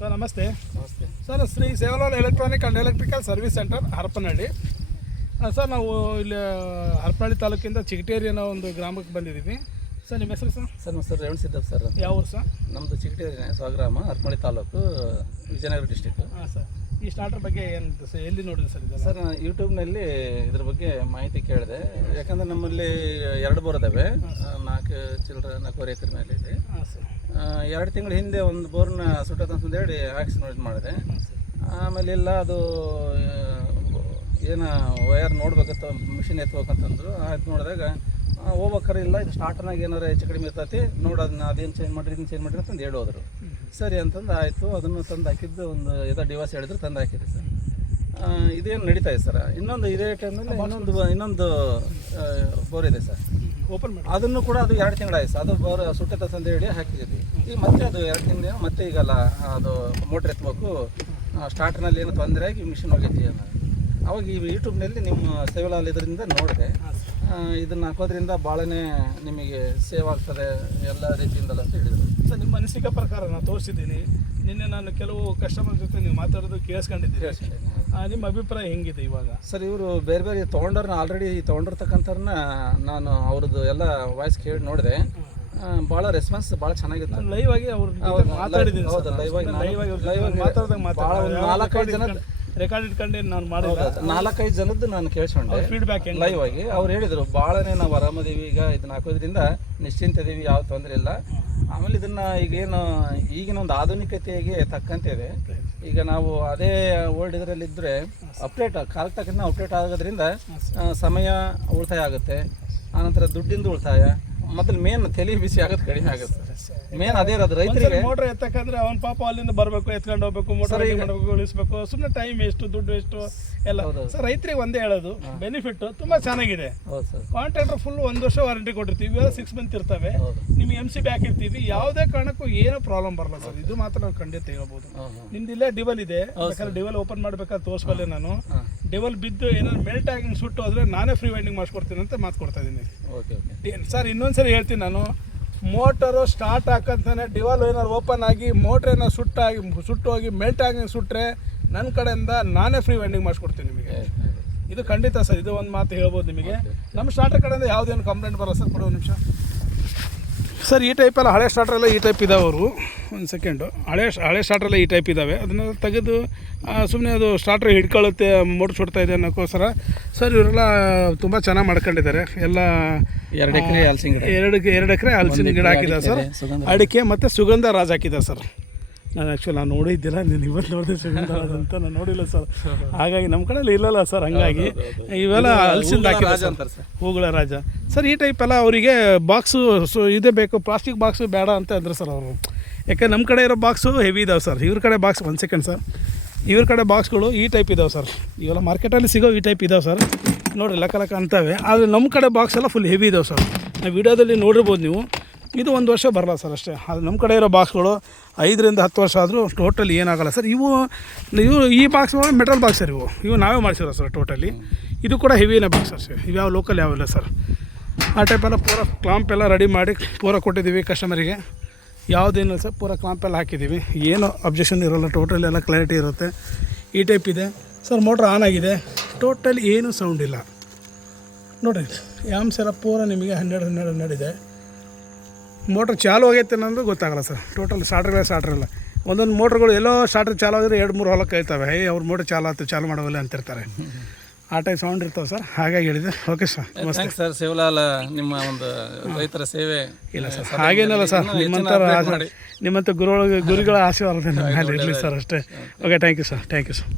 Sir ನಮಸ್ತೆ. ನಮಸ್ತೆ sir, Shri Sevalal electronic and electrical service centre Harapanahalli. Sir, ನಾವು ಇಲ್ಲಿ ಹರಪನಹಳ್ಳಿ ತಾಲೂಕಿಂದ ಚಿಗಟೇರಿ ಅನ್ನೋ ಒಂದು ಗ್ರಾಮಕ್ಕೆ ಬಂದಿದ್ದೀವಿ. ಸರ್, ನಿಮ್ಮ ಹೆಸರು ಸರ್? ಸರ್ ನಮ್ಮ ಹೆಸರು ರೇವಣ ಸಿದ್ದಪ್ಪ ಸರ್. ಯಾವ ಊರು ಸರ್? ನಮ್ಮದು ಚಿಗಟೇರಿನೇ ಸ್ವಗ್ರಾಮ, ಹರಪನಹಳ್ಳಿ ತಾಲೂಕು, ವಿಜಯನಗರ ಡಿಸ್ಟಿಕ್. ಹಾಂ ಸರ್. ಈ ಸ್ಟಾರ್ಟರ್ ಬಗ್ಗೆ ಏನು ಸರ್, ಎಲ್ಲಿ ನೋಡಿದೆ ಸರ್ ಇದೆಲ್ಲ? ಸರ್, ನಾನು ಯೂಟ್ಯೂಬ್ನಲ್ಲಿ ಇದ್ರ ಬಗ್ಗೆ ಮಾಹಿತಿ ಕೇಳಿದೆ. ಯಾಕಂದರೆ ನಮ್ಮಲ್ಲಿ 2 ಬೋರ್ ಇದ್ದಾವೆ, 4 ಎಕರೆ ಮೇಲೆ ಇದೆ. ಹಾಂ ಸರ್. 2 ತಿಂಗಳ ಹಿಂದೆ ಒಂದು ಬೋರ್ನ ಸುಟ್ಟಂತ ಹೇಳಿ ಹಾಕ್ಸಿ ನೋಡಿ ಮಾಡಿದೆ. ಆಮೇಲೆ ಇಲ್ಲ ಅದು ಏನು ವಯರ್ ನೋಡ್ಬೇಕಂತ ಮಿಷಿನ್ ಎತ್ಬೇಕಂತಂದ್ರು. ಆಯ್ತು ನೋಡಿದಾಗ ಹೋಗ್ಬೇಕಾರೆ ಇಲ್ಲ, ಇದು ಸ್ಟಾರ್ಟರ್ನಾಗ ಏನಾರು ಹೆಚ್ಚು ಕಡಿಮೆ ಇರ್ತೈತಿ ನೋಡಿ, ಅದೇನು ಚೇಂಜ್ ಮಾಡಿರಿ, ಇದನ್ನು ಚೇಂಜ್ ಮಾಡಿರಿ ಅಂತಂದು ಹೇಳೋದ್ರು. ಸರಿ ಅಂತಂದು ಆಯಿತು, ಅದನ್ನು ತಂದು ಹಾಕಿದ್ದು ಒಂದು ಏನೋ ಡಿವೈಸ್ ಹೇಳಿದ್ರು, ತಂದು ಹಾಕಿದೆ ಸರ್. ಇದೇನು ನಡೀತಾ ಇದೆ ಸರ್. ಇನ್ನೊಂದು ಇದೇ ಟೈಮಲ್ಲಿ ಇನ್ನೊಂದು ಬೋರ್ ಇದೆ ಸರ್, ಓಪನ್ ಮಾಡಿ. ಅದನ್ನು ಕೂಡ ಅದು 2 ತಿಂಗಳಾಯ್ತು ಸರ್. ಅದು ಬೋರ್ ಸುಟ್ಟೈತೆ ಅಂತ ಹೇಳಿ ಹಾಕಿದ್ದೀವಿ. ಈಗ ಮತ್ತೆ ಅದು 2 ತಿಂಗಳು ಮತ್ತೆ ಈಗಲ್ಲ ಅದು ಮೋಟ್ರ್ ಎತ್ತಬೇಕು, ಸ್ಟಾರ್ಟ್ನಲ್ಲಿ ಏನೋ ತೊಂದರೆ ಆಗಿ ಮಿಷಿನ್ ಹೋಗೈತಿ ಅನ್ನೋ. ಅವಾಗ ಈ ಯೂಟ್ಯೂಬ್ನಲ್ಲಿ ನಿಮ್ಮ ಸೇವಾಲಾಲ್ ಇದರಿಂದ ನೋಡಿದೆ. ಇದನ್ನು ಹಾಕೋದ್ರಿಂದ ಭಾಳನೇ ನಿಮಗೆ ಸೇವ್ ಆಗ್ತದೆ ಎಲ್ಲ ರೀತಿಯಿಂದಲ್ಲ ಅಂತ ಹೇಳಿದರು. ಸರ್, ನಿಮ್ಮ ಅನಿಸಿಕೆ ಪ್ರಕಾರ ನಾನು ತೋರಿಸಿದ್ದೀನಿ. ನಿನ್ನೆ ನಾನು ಕೆಲವು ಕಸ್ಟಮರ್ ಜೊತೆ ನೀವು ಮಾತಾಡೋದು ಕೇಳಿಸ್ಕೊಂಡಿದ್ದೀನಿ. ನಿಮ್ಮ ಅಭಿಪ್ರಾಯ ಹೆಂಗಿದೆ ಇವಾಗ? ಸರ್, ಇವರು ಬೇರೆ ಬೇರೆ ತೊಗೊಂಡವ್ರನ್ನ ಆಲ್ರೆಡಿ ತೊಗೊಂಡಿರ್ತಕ್ಕಂಥವ್ರನ್ನ ನಾನು ಅವ್ರದ್ದು ಎಲ್ಲ ವಾಯ್ಸ್ ಕೇಳಿ ನೋಡಿದೆ. ಭಾಳ ರೆಸ್ಪಾನ್ಸ್ ಭಾಳ ಚೆನ್ನಾಗಿತ್ತು. ಲೈವ್ ಆಗಿ ಅವ್ರು ಮಾತಾಡಿದ್ದೀನಿ. ಹೌದು, ಲೈವ್ ಆಗಿ ಮಾತಾಡಿದಾಗ ಭಾಳ 4-5 ಜನ ರೆಕಾರ್ಡ್ ಇಟ್ಕೊಂಡು ನಾನು ಮಾಡಿದೆ. 4-5 ಜನದ್ದು ನಾನು ಕೇಳಿಸ್ಕೊಂಡೆ ಫೀಡ್ಬ್ಯಾಕ್ ಲೈವ್ ಆಗಿ. ಅವ್ರು ಹೇಳಿದರು ಭಾಳನೇ ನಾವು ಆರಾಮದೀವಿ, ಈಗ ಇದನ್ನ ಹಾಕೋದ್ರಿಂದ ನಿಶ್ಚಿಂತ ಇದೀವಿ, ಯಾವ ತೊಂದರೆ ಇಲ್ಲ. ಆಮೇಲೆ ಇದನ್ನು ಈಗಿನ ಒಂದು ಆಧುನಿಕತೆಗೆ ತಕ್ಕಂತೆ ಇದೆ. ಈಗ ನಾವು ಅದೇ ಓಲ್ಡ್ ಇದರಲ್ಲಿದ್ದರೆ ಅಪ್ಡೇಟ್ ಕಾಲಕ್ಕೆ ತಕ್ಕಂತೆ ಅಪ್ಡೇಟ್ ಆಗೋದ್ರಿಂದ ಸಮಯ ಉಳಿತಾಯ ಆಗುತ್ತೆ. ಆನಂತರ ದುಡ್ಡಿಂದ ಉಳಿತಾಯ. ಮೊದಲು ಮೇನ್ ತಲೆ ಬಿಸಿ ಆಗೋದು ಕಡಿಮೆ ಆಗುತ್ತೆ. ಮೇನ್ ಅದೇ ಇರೋದು ರೈತರಿಗೆ. ಮೋಟ್ರ್ ಎತ್ತಕ್ಕಂದ್ರೆ ಅವ್ನ ಪಾಪ ಅಲ್ಲಿಂದ ಬರಬೇಕು, ಎತ್ಕೊಂಡು ಹೋಗ್ಬೇಕು, ಮೋಟರ್ ಮಾಡಬೇಕು, ಉಳಿಸ್ಬೇಕು, ಸುಮ್ಮನೆ ಟೈಮ್ ಎಷ್ಟು, ದುಡ್ಡು ಎಷ್ಟು ಎಲ್ಲ. ಸರ್, ರೈತರಿಗೆ ಒಂದೇ ಹೇಳೋದು, ಬೆನಿಫಿಟ್ ತುಂಬ ಚೆನ್ನಾಗಿದೆ. ಕಾಂಟ್ರಾಕ್ಟರ್ ಫುಲ್ 1 ವರ್ಷ ವಾರಂಟಿ ಕೊಟ್ಟಿರ್ತೀವಿ, ಇವೆಲ್ಲ 6 ಮಂತ್ ಇರ್ತವೆ. ನಿಮ್ಗೆ MC ಬ್ಯಾಕ್ ಇರ್ತೀವಿ, ಯಾವುದೇ ಕಾರಣಕ್ಕೂ ಏನೂ ಪ್ರಾಬ್ಲಮ್ ಬರಲ್ಲ ಸರ್. ಇದು ಮಾತ್ರ ನಾವು ಖಂಡಿತ ಹೇಳ್ಬೋದು. ನಿಮ್ದು ಇಲ್ಲೇ ಡಿವಲ್ ಇದೆ, ಬೇಕಾದ್ರೆ ಡಿವಲ್ ಓಪನ್ ಮಾಡ್ಬೇಕಾದ್ರೆ ತೋರಿಸ್ಬಲ್ಲೆ ನಾನು. ಡಿವಲ್ ಬಿದ್ದು ಏನಾದ್ರು ಮೆಲ್ಟ್ ಆಗಿ ಸುಟ್ಟು ಹೋದ್ರೆ ನಾನೇ ಫ್ರೀ ವೈಂಡಿಂಗ್ ಮಾಡಿಸ್ಕೊಡ್ತೀನಿ ಅಂತ ಮಾತು ಕೊಡ್ತಾ ಇದ್ದೀನಿ ಸರ್. ಇನ್ನೊಂದ್ಸರಿ ಹೇಳ್ತೀನಿ ನಾನು, ಮೋಟರು ಸ್ಟಾರ್ಟ್ ಹಾಕಂತಾನೆ ಡಿವಲ್ ಏನಾದ್ರು ಓಪನ್ ಆಗಿ ಮೋಟ್ರ್ ಏನಾದ್ರು ಸುಟ್ಟು ಹೋಗಿ ಮೆಲ್ಟ್ ಆಗಿ ಸುಟ್ಟರೆ ನನ್ನ ಕಡೆಯಿಂದ ನಾನೇ ಫ್ರೀ ವೈಂಡಿಂಗ್ ಮಾಡಿಸ್ಕೊಡ್ತೀನಿ ನಿಮಗೆ. ಇದು ಖಂಡಿತ ಸರ್. ಇದು ಒಂದು ಮಾತು ಹೇಳ್ಬೋದು ನಿಮಗೆ. ನಮ್ಮ ಸ್ಟಾರ್ಟರ್ ಕಡೆಯಿಂದ ಯಾವುದೇನು ಕಂಪ್ಲೇಂಟ್ ಬರಲ್ಲ ಸರ್. ಕೊಡೋ ನಿಮಿಷ ಸರ್. ಈ ಟೈಪೆಲ್ಲ ಹಳೆ ಸ್ಟಾರ್ಟ್ರೆಲ್ಲ ಈ ಟೈಪ್ ಇದ್ದಾವೆ. ಅವರು ಒಂದು ಸೆಕೆಂಡು, ಹಳೆ ಸ್ಟಾರ್ಟ್ರೆಲ್ಲ ಈ ಟೈಪ್ ಇದ್ದಾವೆ. ಅದನ್ನು ತೆಗೆದು ಸುಮ್ಮನೆ ಅದು ಸ್ಟಾರ್ಟ್ರ್ ಹಿಡ್ಕೊಳ್ಳುತ್ತೆ, ಮೋಟ್ರ್ ಸುಡ್ತಾ ಇದೆ ಅನ್ನೋಕ್ಕೋಸ್ಕರ ಸರ್ ಇವರೆಲ್ಲ ತುಂಬ ಚೆನ್ನಾಗಿ ಮಾಡ್ಕೊಂಡಿದ್ದಾರೆ. ಎಲ್ಲ 2 ಎಕರೆ ಹಲಸಿನ ಗಿಡ, 2 ಎಕರೆ ಹಲಸಿನ ಗಿಡ ಹಾಕಿದ್ದಾರೆ ಸರ್. ಅಡಿಕೆ ಮತ್ತು ಸುಗಂಧ ರಾಜ್ ಹಾಕಿದ್ದಾರೆ ಸರ್. ನಾನು ನೋಡಿದ್ದಿಲ್ಲ, ನೀನು ಇವತ್ತು ನೋಡಿದೆ ಸುಗಂಧ ರಾಜ್ ಅಂತ. ನಾನು ನೋಡಿಲ್ಲ ಸರ್. ಹಾಗಾಗಿ ನಮ್ಮ ಕಡೆಯಲ್ಲಿ ಇಲ್ಲಲ್ಲ ಸರ್. ಹಂಗಾಗಿ ಇವೆಲ್ಲ ಹಲಸಿಂದ ಹಾಕಿದ್ದಾರೆ ಸರ್, ಹೂಗಳ ರಾಜ ಸರ್. ಈ ಟೈಪ್ ಎಲ್ಲ ಅವರಿಗೆ ಬಾಕ್ಸು ಇದೇ ಬೇಕು, ಪ್ಲಾಸ್ಟಿಕ್ ಬಾಕ್ಸು ಬೇಡ ಅಂತ ಅಂದರು ಸರ್ ಅವರು. ಯಾಕೆ ನಮ್ಮ ಕಡೆ ಇರೋ ಬಾಕ್ಸು ಹೆವಿ ಇದಾವೆ ಸರ್. ಇವ್ರ ಕಡೆ ಬಾಕ್ಸ್ 1 ಸೆಕೆಂಡ್ ಸರ್. ಇವ್ರ ಕಡೆ ಬಾಕ್ಸ್ಗಳು ಈ ಟೈಪ್ ಇದಾವೆ ಸರ್. ಇವೆಲ್ಲ ಮಾರ್ಕೆಟಲ್ಲಿ ಸಿಗೋ ಈ ಟೈಪ್ ಇದಾವೆ ಸರ್. ನೋಡಿರಿ, ಲೆಕ್ಕ ಅಂತವೆ. ಆದರೆ ನಮ್ಮ ಕಡೆ ಬಾಕ್ಸ್ ಎಲ್ಲ ಫುಲ್ ಹೆವಿ ಇದಾವೆ ಸರ್. ನಾವು ವಿಡಿಯೋದಲ್ಲಿ ನೋಡಿರ್ಬೋದು ನೀವು. ಇದು 1 ವರ್ಷ ಬರಲ್ಲ ಸರ್ ಅಷ್ಟೇ. ಅದು ನಮ್ಮ ಕಡೆ ಇರೋ ಬಾಕ್ಸ್ಗಳು 5 ರಿಂದ 10 ವರ್ಷ ಆದರೂ ಟೋಟಲಿ ಏನಾಗಲ್ಲ ಸರ್. ಇವು ಈ ಬಾಕ್ಸ್ಗಳು ಮೆಟಲ್ ಬಾಕ್ಸ್ ಸರ್. ಇವು ನಾವೇ ಮಾಡಿಸಿರೋ ಸರ್ ಟೋಟಲಿ. ಇದು ಕೂಡ ಹೆವಿನೇ ಬಾಕ್ಸ್ ಸರ್. ಇವ್ಯಾವ ಲೋಕಲ್ ಯಾವಿಲ್ಲ ಸರ್. ಆ ಟೈಪೆಲ್ಲ ಪೂರ ಕ್ಲಾಂಪ್ ಎಲ್ಲ ರೆಡಿ ಮಾಡಿ ಪೂರ ಕೊಟ್ಟಿದ್ದೀವಿ ಕಸ್ಟಮರಿಗೆ. ಯಾವುದೇನಿಲ್ಲ ಸರ್, ಪೂರ ಕ್ಲಾಂಪ್ ಎಲ್ಲ ಹಾಕಿದ್ದೀವಿ. ಏನೂ ಅಬ್ಜೆಕ್ಷನ್ ಇರೋಲ್ಲ, ಟೋಟಲಿ ಎಲ್ಲ ಕ್ಲಾರಿಟಿ ಇರುತ್ತೆ. ಈ ಟೈಪ್ ಇದೆ ಸರ್. ಮೋಟ್ರ್ ಆನ್ ಆಗಿದೆ, ಟೋಟಲಿ ಏನೂ ಸೌಂಡ್ ಇಲ್ಲ ನೋಡಿರಿ. ಆ್ಯಮ್ಸ್ ಎಲ್ಲ ಪೂರ ನಿಮಗೆ 12 ಇದೆ. ಮೋಟ್ರ್ ಚಾಲು ಆಗೈತೆ ಅನ್ನೋದು ಗೊತ್ತಾಗಲ್ಲ ಸರ್. ಟೋಟಲ್ ಸ್ಟಾರ್ಟರ್ ಇಲ್ಲ. ಒಂದೊಂದು ಮೋಟ್ರ್ಗಳು ಎಲ್ಲೋ ಸ್ಟಾರ್ಟರ್ ಚಾಲು ಆಗಿದ್ರೆ 2-3 ಹೊಲಕ್ಕೆ ಹೇಳ್ತವೆ, ಅವ್ರ ಮೋಟ್ರ್ ಚಾಲು ಮಾಡೋವಲ್ಲ ಅಂತಿರ್ತಾರೆ. ಆ ಟೈಪ್ ಸೌಂಡ್ ಇರ್ತಾವೆ ಸರ್. ಹಾಗಾಗಿ ಹೇಳಿದೆ. Okay sir, thanks sir. Sevalal ನಿಮ್ಮ ಒಂದು ರೈತರ ಸೇವೆ. ಇಲ್ಲ ಸರ್, ಹಾಗೇನಲ್ಲ ಸರ್. ನಿಮ್ಮಂಥ ಗುರುಗಳ ಆಶೀರ್ವಾದ ನಮ್ಮ ಮೇಲೆ ಇರಲಿ ಸರ್ ಅಷ್ಟೇ. Okay, thank you sir.